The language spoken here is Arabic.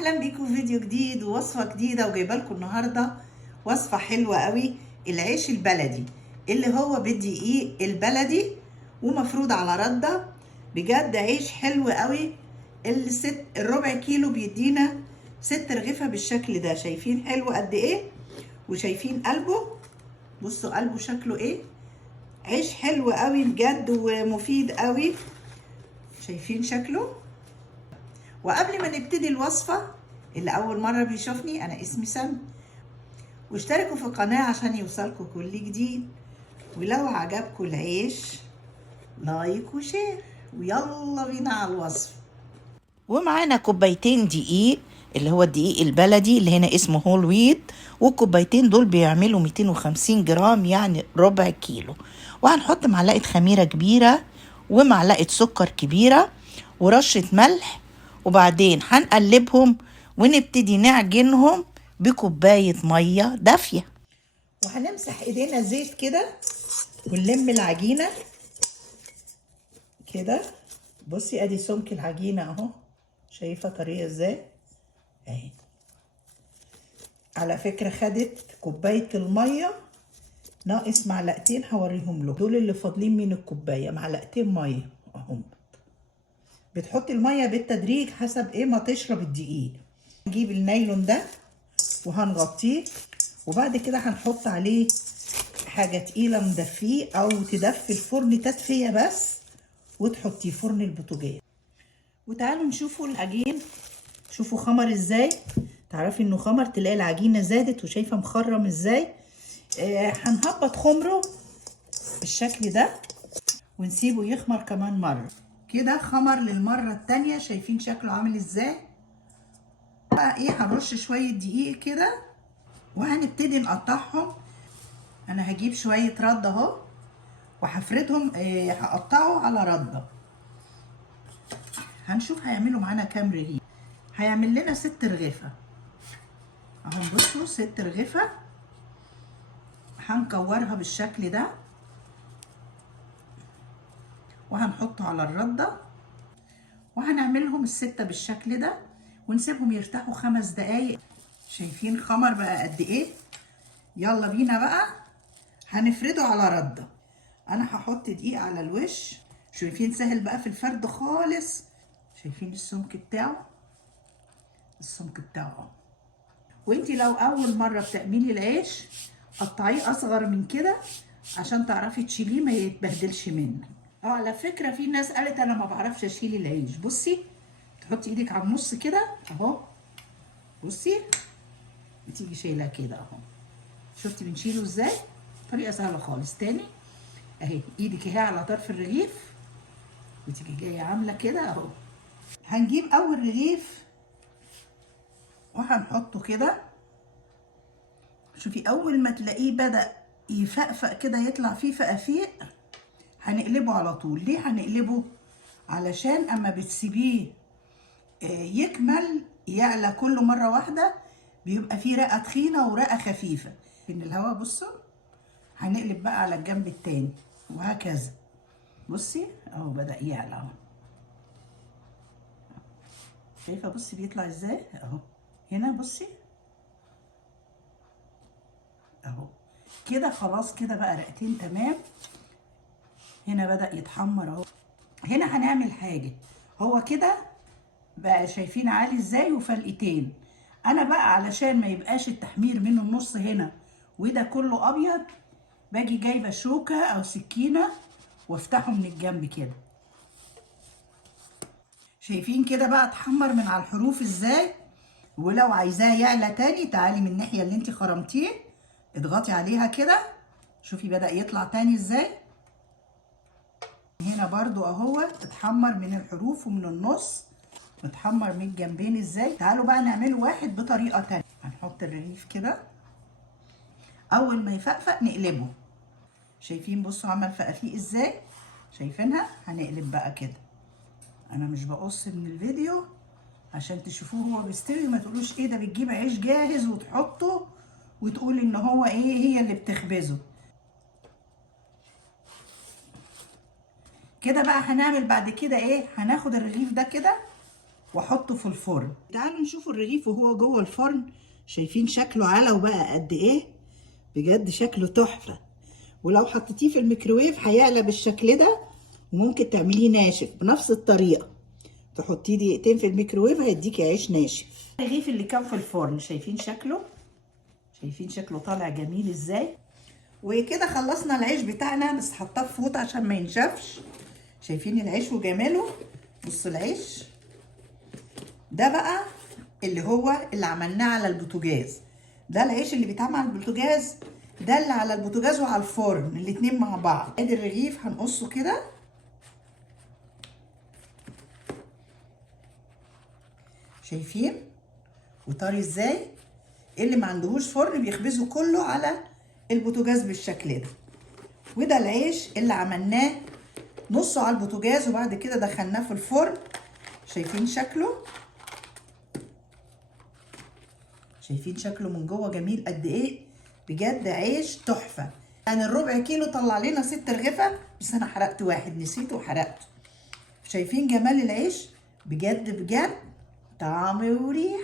اهلا بيكم في فيديو جديد ووصفه جديده، وجايبه لكم النهارده وصفه حلوه قوي. العيش البلدي اللي هو بالدقيق البلدي ومفروض على رده. بجد عيش حلو قوي. الربع كيلو بيدينا 6 رغيفه بالشكل ده. شايفين حلو قد ايه؟ وشايفين قلبه؟ بصوا قلبه شكله ايه. عيش حلو قوي بجد ومفيد قوي. شايفين شكله؟ وقبل ما نبتدي الوصفة، اللي أول مرة بيشوفني أنا اسمي سم، واشتركوا في القناة عشان يوصلكوا كل جديد. ولو عجبكوا العيش لايك وشير، ويلا بينا على الوصفة. ومعانا كوبايتين دقيق، اللي هو الدقيق البلدي اللي هنا اسمه هول ويت، والكوبايتين دول بيعملوا 250 جرام، يعني ربع كيلو. وهنحط معلقة خميرة كبيرة ومعلقة سكر كبيرة ورشة ملح، وبعدين هنقلبهم ونبتدي نعجنهم بكوباية مية دافية. وهنمسح ايدينا زيت كده ونلم العجينة كده. بصي ادي سمك العجينة اهو، شايفة طريقة ازاي اهي. على فكرة خدت كوباية المية، ناقص معلقتين هوريهم له، دول اللي فاضلين من الكوباية، معلقتين مية اهم. بتحطي المية بالتدريج حسب ايه ما تشرب الدقيق. نجيب النايلون ده وهنغطيه، وبعد كده هنحط عليه حاجة تقيلة مدفيه او تدفي الفرن تدفية بس، وتحطيه فرن البوتاجاز. وتعالوا نشوفوا العجين. شوفوا خمر ازاي، تعرفي انه خمر، تلاقي العجينة زادت. وشايفة مخرم ازاي. هنهبط خمره بالشكل ده ونسيبه يخمر كمان مرة كده. خمر للمرة التانية، شايفين شكله عامل ازاي. بقى ايه، هنرش شوية دقيق كده وهنبتدي نقطعهم. انا هجيب شوية رد اهو وهفردهم، هقطعه على ردة. هنشوف هيعملوا معانا كام رغيف. هيعمل لنا 6 رغيفة اهو. بصوا 6 رغيفة. هنكورها بالشكل ده وهنحطه على الردة، وهنعملهم ال6 بالشكل ده ونسيبهم يرتاحوا 5 دقايق. شايفين خمر بقى قد ايه. يلا بينا بقى هنفرده على ردة. انا هحط دقيق على الوش. شايفين سهل بقى في الفرد خالص. شايفين السمك بتاعه، السمك بتاعه. وانتي لو اول مرة بتعملي العيش قطعيه اصغر من كده عشان تعرفي تشيليه ما يتبهدلش منك. على فكرة في ناس قالت انا ما بعرفش اشيل العيش. بصي تحطي ايدك على النص كده اهو. بصي بتيجي شايلاه كده اهو. شفتي بنشيله ازاي؟ طريقة سهلة خالص. تاني اهي، ايدك اهي على طرف الرغيف وتيجي جايه عامله كده اهو. هنجيب اول رغيف وهنحطه كده. شوفي اول ما تلاقيه بدأ يفقفق كده يطلع فيه فقافيق، هنقلبه على طول. ليه هنقلبه؟ علشان اما بتسيبيه يكمل يعلى كله مره واحده، بيبقى فيه رقه تخينه ورقه خفيفه من الهواء. بصوا هنقلب بقى على الجنب التاني وهكذا. بصي اهو بدأ يعلى اهو. شايفه بصي بيطلع ازاي اهو. هنا بصي اهو كده. خلاص كده بقى رقتين تمام. هنا بدأ يتحمر اهو. هنا هنعمل حاجه، هو كده بقى شايفين عالي ازاي وفلقتين. انا بقى علشان ما يبقاش التحمير من النص هنا وده كله ابيض، باجي جايبه شوكه او سكينه وافتحه من الجنب كده. شايفين كده بقى اتحمر من على الحروف ازاي. ولو عايزاه يعلى تاني تعالي من الناحيه اللي انت خرمتيه اضغطي عليها كده. شوفي بدأ يطلع تاني ازاي. هنا برضو اهو اتحمر من الحروف ومن النص، متحمر من الجنبين ازاي. تعالوا بقى نعمله واحد بطريقه تانيه. هنحط الرغيف كده، اول ما يفقفق نقلبه. شايفين بصوا عمل فقافيق ازاي. شايفينها. هنقلب بقى كده. انا مش بقص من الفيديو عشان تشوفوه هو بيستوي، ما تقولوش ايه ده بتجيب عيش جاهز وتحطه وتقول ان هو ايه هي اللي بتخبزه كده. بقى هنعمل بعد كده ايه، هناخد الرغيف ده كده واحطه في الفرن. تعالوا نشوفوا الرغيف وهو جوه الفرن. شايفين شكله على وبقى قد ايه؟ بجد شكله تحفة. ولو حطيتيه في الميكروويف هيعلى بالشكل ده، وممكن تعمليه ناشف بنفس الطريقة. تحطيه دقيقتين في الميكروويف هيديكي عيش ناشف. الرغيف اللي كان في الفرن شايفين شكله؟ شايفين شكله طالع جميل ازاي؟ وكده خلصنا العيش بتاعنا، بس حطاه في فوط عشان ما ينشفش. شايفين العيش وجماله؟ بصوا العيش ده بقى اللي عملناه على البوتاجاز. ده العيش اللي بيتعمل على البوتاجاز، ده اللي على البوتاجاز وعلى الفرن الاتنين مع بعض. ادي الرغيف هنقصه كده، شايفين وطري ازاي؟ اللي ما عندهوش فرن بيخبزه كله على البوتاجاز بالشكل ده. وده العيش اللي عملناه نصه على البوتاجاز وبعد كده دخلناه في الفرن. شايفين شكله؟ شايفين شكله من جوه جميل قد ايه؟ بجد عيش تحفه. يعني الربع كيلو طلع لنا 6 رغيفه، بس انا حرقت واحد، نسيته وحرقته. شايفين جمال العيش؟ بجد بجد طعم وريح.